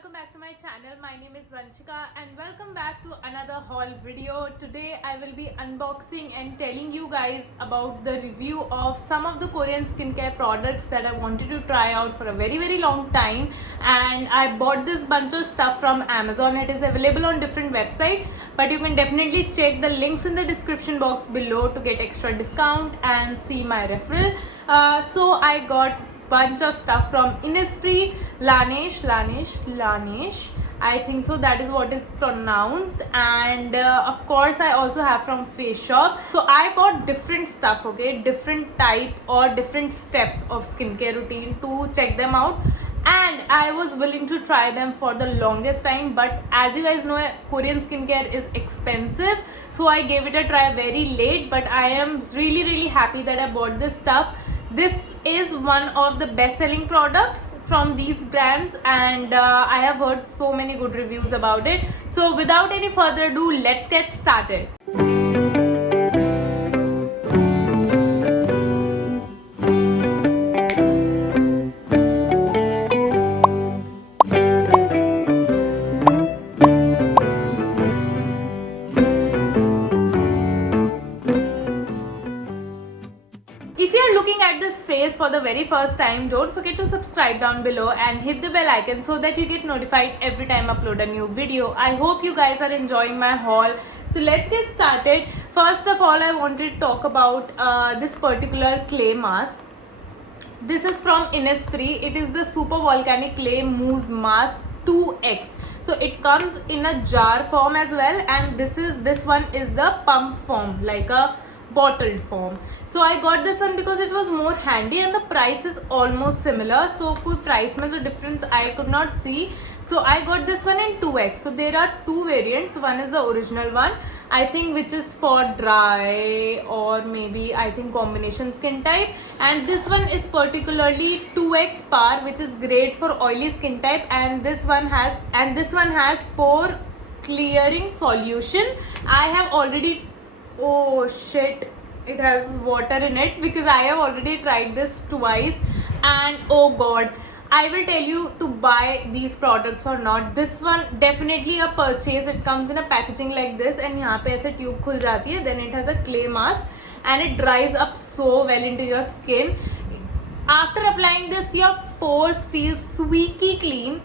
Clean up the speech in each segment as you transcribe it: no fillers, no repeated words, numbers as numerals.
welcome back to my channel. My name is Vanshika and welcome back to another haul video. Today I will be unboxing and telling you guys about the review of some of the Korean skincare products that I wanted to try out for a very long time, and I bought this bunch of stuff from Amazon. It is available on different websites, but you can definitely check the links in the description box below to get extra discount and see my referral. So I got bunch of stuff from Innisfree, Laneige, I think so, that is what is pronounced, and of course I also have from Face Shop. So I bought different stuff, okay, different type or different steps of skincare routine to check them out, and I was willing to try them for the longest time. But as you guys know, Korean skincare is expensive, so I gave it a try very late, but I am really happy that I bought this stuff. This is one of the best-selling products from these brands, and I have heard so many good reviews about it. So without any further ado, let's get started. If you are looking at this face for the very first time, don't forget to subscribe down below and hit the bell icon so that you get notified every time I upload a new video. I hope you guys are enjoying my haul. So let's get started. First of all, I wanted to talk about this particular clay mask. This is from Innisfree. It is the Super Volcanic Clay Mousse Mask 2X. So it comes in a jar form as well, and this one is the pump form, like a bottled form. So I got this one because it was more handy and the price is almost similar. So कोई price में तो difference I could not see. So I got this one in 2X. So there are two variants. One is the original one, I think, which is for dry or maybe I think combination skin type, and this one is particularly 2X Par, which is great for oily skin type, and this one has pore clearing solution. I have already, oh shit, it has water in it because I have already tried this twice, and oh god, I will tell you to buy these products or not. This one definitely a purchase. It comes in a packaging like this, and यहाँ पे ऐसे tube खुल जाती है. Then it has a clay mask and it dries up so well into your skin. After applying this, your pores feel squeaky clean,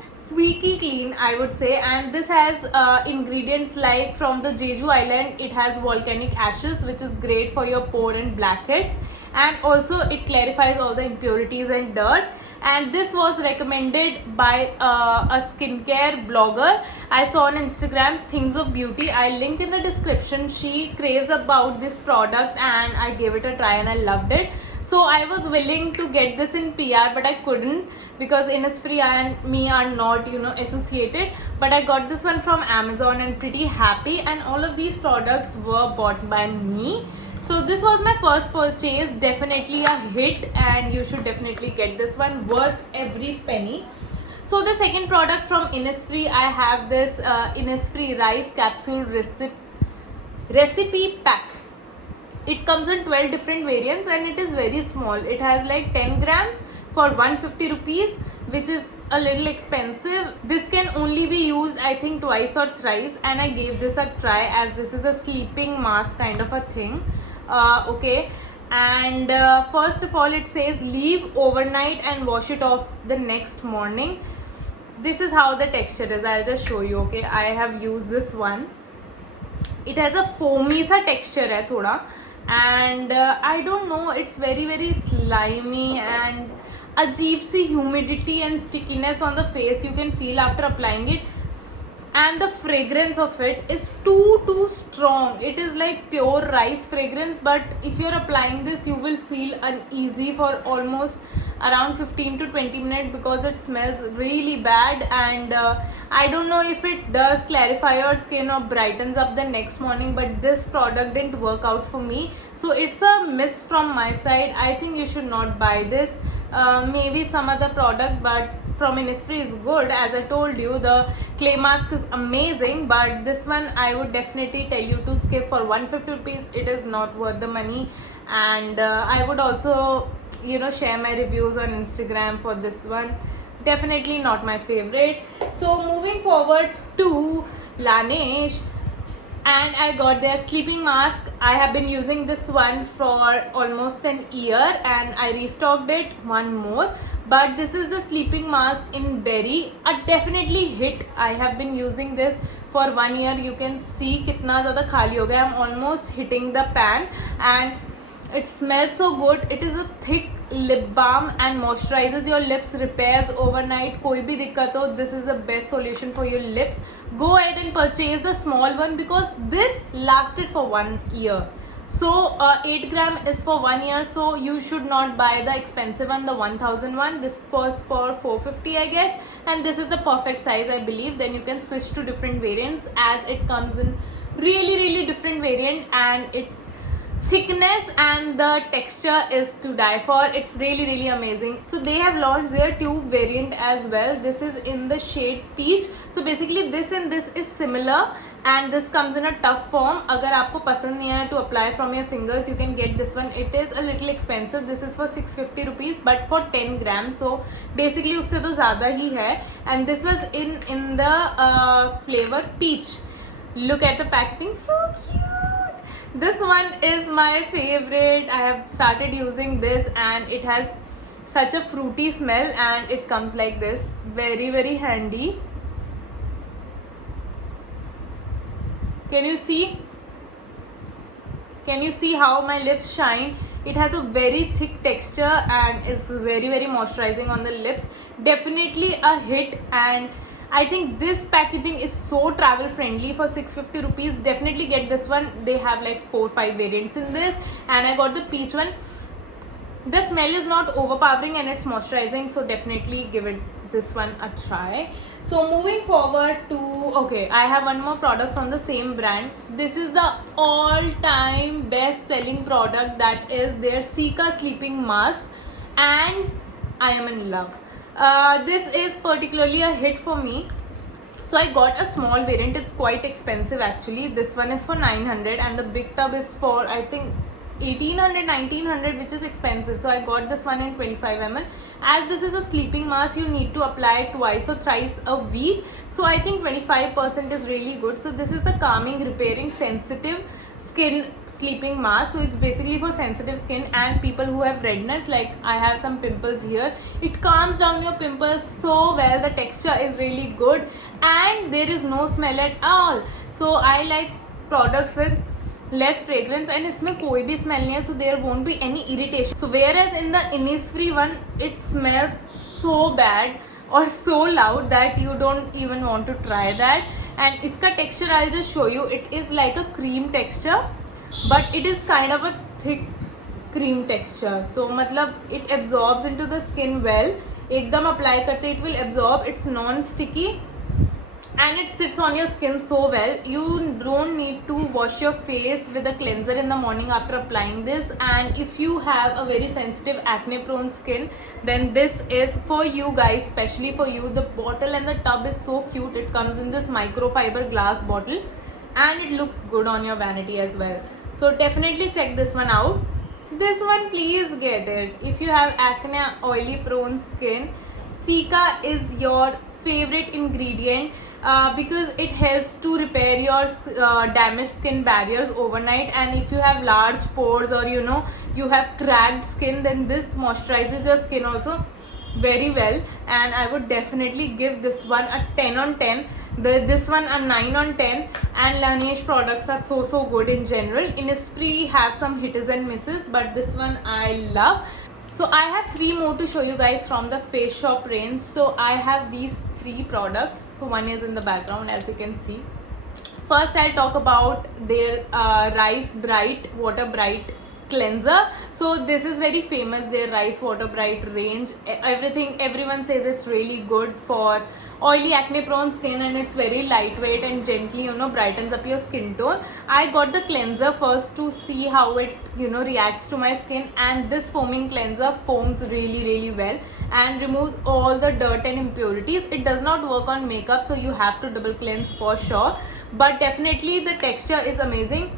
I would say. And this has ingredients like from the Jeju Island. It has volcanic ashes, which is great for your pore and blackheads, and also it clarifies all the impurities and dirt. And this was recommended by a skincare blogger I saw on Instagram, Things of Beauty. I link in the description. She craves about this product and I gave it a try and I loved it. So I was willing to get this in PR, but I couldn't because Innisfree and me are not, associated. But I got this one from Amazon and pretty happy, and all of these products were bought by me. So this was my first purchase, definitely a hit, and you should definitely get this one, worth every penny. So the second product from Innisfree, I have this Innisfree Rice Capsule Recipe Pack. It comes in 12 different variants and it is very small. It has like 10 grams for 150 rupees, which is a little expensive. This can only be used, I think, twice or thrice, and I gave this a try as this is a sleeping mask kind of a thing. Okay, and first of all, it says leave overnight and wash it off the next morning. This is how the texture is. I'll just show you. Okay, I have used this one. It has a foamy sa texture hai thoda, and I don't know, it's very slimy and अजीब सी humidity and stickiness on the face you can feel after applying it, and the fragrance of it is too strong. It is like pure rice fragrance, but if you're applying this you will feel uneasy for almost around 15 to 20 minutes because it smells really bad, and I don't know if it does clarify your skin or brightens up the next morning, but this product didn't work out for me, so it's a miss from my side. I think you should not buy this. Maybe some other product, but from Innisfree is good. As I told you, the clay mask is amazing, but this one I would definitely tell you to skip. For 150 rupees it is not worth the money, and I would also share my reviews on Instagram for this one. Definitely not my favorite. So moving forward to Laneige, and I got their sleeping mask. I have been using this one for almost an year and I restocked it one more. But this is the sleeping mask in berry, a definitely hit. I have been using this for 1 year. You can see कितना ज़्यादा खाली हो गया. I'm almost hitting the pan and it smells so good. It is a thick lip balm and moisturizes your lips, repairs overnight. कोई भी दिक्कत हो, this is the best solution for your lips. Go ahead and purchase the small one because this lasted for 1 year. So 8 gram is for 1 year, so you should not buy the expensive one, the 1000 one. This was for 450 I guess, and this is the perfect size I believe. Then you can switch to different variants as it comes in really different variant, and its thickness and the texture is to die for. It's really amazing. So they have launched their tube variant as well. This is in the shade peach. So basically this and this is similar and this comes in a tough form. अगर आपको पसंद नहीं आया to apply from your fingers, you can get this one. It is a little expensive. This is for 650 rupees but for 10 grams. So basically उससे तो ज़्यादा ही है. And this was in the flavor peach. Look at the packaging, so cute. This one is my favorite. I have started using this and it has such a fruity smell and it comes like this. Very handy. Can you see? Can you see how my lips shine? It has a very thick texture and is very moisturizing on the lips. Definitely a hit, and I think this packaging is so travel friendly. For 650 rupees, definitely get this one. They have like 4-5 variants in this, and I got the peach one. The smell is not overpowering and it's moisturizing, so definitely give it this one a try. So moving forward to, okay, I have one more product from the same brand. This is the all-time best selling product, that is their Cica sleeping mask, and I am in love. This is particularly a hit for me. So I got a small variant. It's quite expensive actually. This one is for 900 and the big tub is for I think 1800 1900, which is expensive. So I got this one in 25 ml. As this is a sleeping mask, you need to apply twice or thrice a week. So I think 25% is really good. So this is the calming, repairing, sensitive skin sleeping mask. So it's basically for sensitive skin and people who have redness, like I have some pimples here. It calms down your pimples so well. The texture is really good and there is no smell at all. So I like products with less fragrance and इसमें कोई भी smell नहीं है, so there won't be any irritation. So whereas in the Innisfree one, it smells so bad or so loud that you don't even want to try that. And इसका texture I'll just show you. It is like a cream texture, but it is kind of a thick cream texture. तो मतलब it absorbs into the skin well. एकदम apply करते it will absorb. It's non-sticky. And it sits on your skin so well. You don't need to wash your face with a cleanser in the morning after applying this. And if you have a very sensitive acne prone skin, then this is for you guys, especially for you. The bottle and the tub is so cute. It comes in this microfiber glass bottle and it looks good on your vanity as well. So definitely check this one out. This one, please get it. If you have acne, oily prone skin, Cica is your favorite ingredient because it helps to repair your damaged skin barriers overnight. And if you have large pores or you have cracked skin, then this moisturizes your skin also very well. And I would definitely give this one a 10 on 10. This one a 9 on 10. And Laneige products are so good in general. Innisfree have some hits and misses, but this one I love. So I have 3 more to show you guys from the Face Shop range. So I have these 3 products. So one is in the background, as you can see. First I'll talk about their Rice Bright Water Bright cleanser. So this is very famous, their Rice Water Bright range. Everyone says it's really good for oily acne prone skin, and it's very lightweight and gently brightens up your skin tone. I got the cleanser first to see how it reacts to my skin, and this foaming cleanser foams really well and removes all the dirt and impurities. It does not work on makeup, so you have to double cleanse for sure, but definitely the texture is amazing.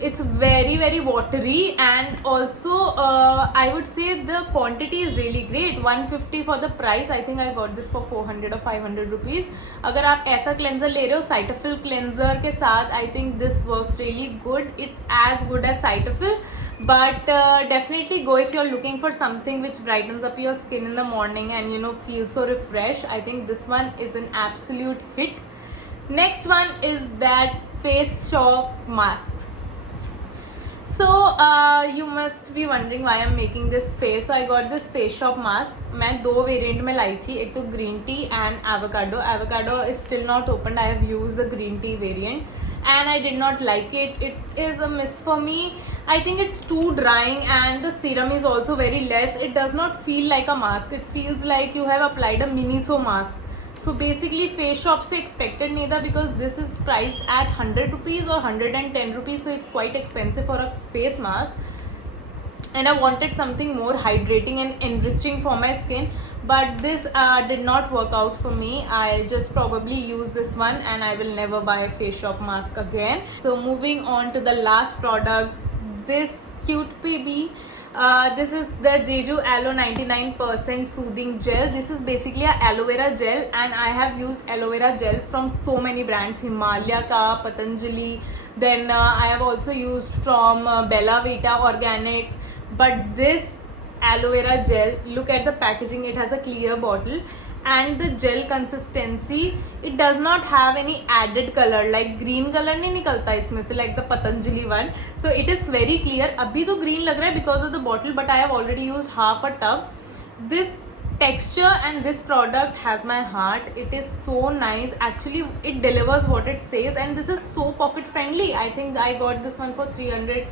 it's very watery, and also I would say the quantity is really great. 150 for the price. I think I got this for 400 or 500 rupees. अगर आप ऐसा cleanser ले रहे हो Cetaphil cleanser के साथ, I think this works really good. It's as good as Cetaphil, but definitely go if you're looking for something which brightens up your skin in the morning and you know feel so refreshed. I think this one is an absolute hit. Next one is that Face Shop mask. So you must be wondering why I'm making this face. So I got this Face Shop mask. मैं दो variant में लाई थी, एक तो green tea and avocado is still not opened. I have used the green tea variant and I did not like it. It is a miss for me. I think it's too drying and the serum is also very less. It does not feel like a mask. It feels like you have applied a Miniso mask. So basically Face Shop से expected नहीं था because this is priced at 100 rupees or 110 rupees, so it's quite expensive for a face mask. And I wanted something more hydrating and enriching for my skin, but this did not work out for me. I just probably use this one and I will never buy a Face Shop mask again. So moving on to the last product, this cute PB. This is the Jeju Aloe 99% Soothing Gel. This is basically a aloe vera gel, and I have used aloe vera gel from so many brands, Himalaya ka, Patanjali, then I have also used from Bella Vita Organics. But this aloe vera gel, look at the packaging, it has a clear bottle, and the gel consistency, it does not have any added color, like green color नहीं निकलता इसमें से like the Patanjali one. So it is very clear. अभी तो green लग रहा है because of the bottle, but I have already used half a tub. This texture and this product has my heart. It is so nice. Actually it delivers what it says, and this is so pocket friendly. I think I got this one for 300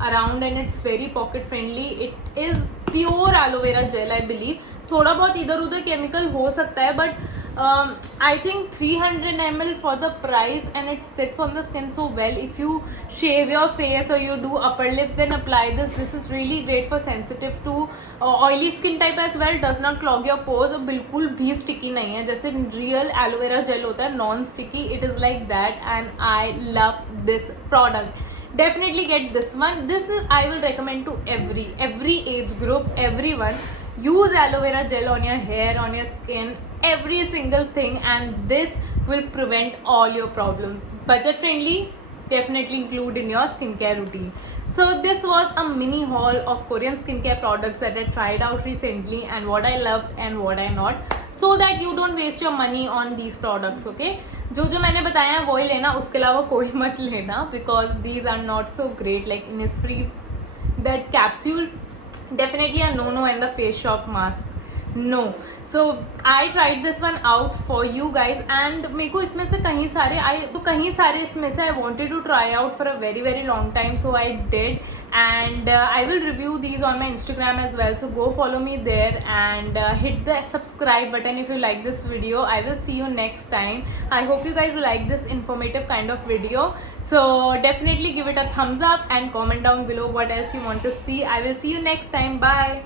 around, and it's very pocket friendly. It is pure aloe vera gel, I believe. थोड़ा बहुत इधर उधर chemical हो सकता है, but I think 300 ml for the price, and it sits on the skin so well. If you shave your face or you do upper lips, then apply this. This is really great for sensitive to oily skin type as well. Does not clog your pores. और बिल्कुल भी sticky नहीं है, जैसे real aloe vera gel होता है non sticky. It is like that, and I love this product. Definitely get this one. This is, I will recommend to every age group, everyone. Use aloe vera gel on your hair, on your skin, every single thing, and this will prevent all your problems. Budget friendly, definitely include in your skincare routine. So this was a mini haul of Korean skincare products that I tried out recently, and what I loved and what I not, so that you don't waste your money on these products. Okay, जो मैंने बताया है वही लेना, उसके अलावा कोई मत लेना, because these are not so great. Like Innisfree, that capsule, definitely a no and the Face Shop mask, no. So I tried this one out for you guys, and मेरे को इसमें से कहीं सारे इसमें से I wanted to try out for a very long time, so I did, and I will review these on my Instagram as well, so go follow me there, and hit the subscribe button if you like this video. I will see you next time. I hope you guys like this informative kind of video, so definitely give it a thumbs up and comment down below what else you want to see. I will see you next time. Bye.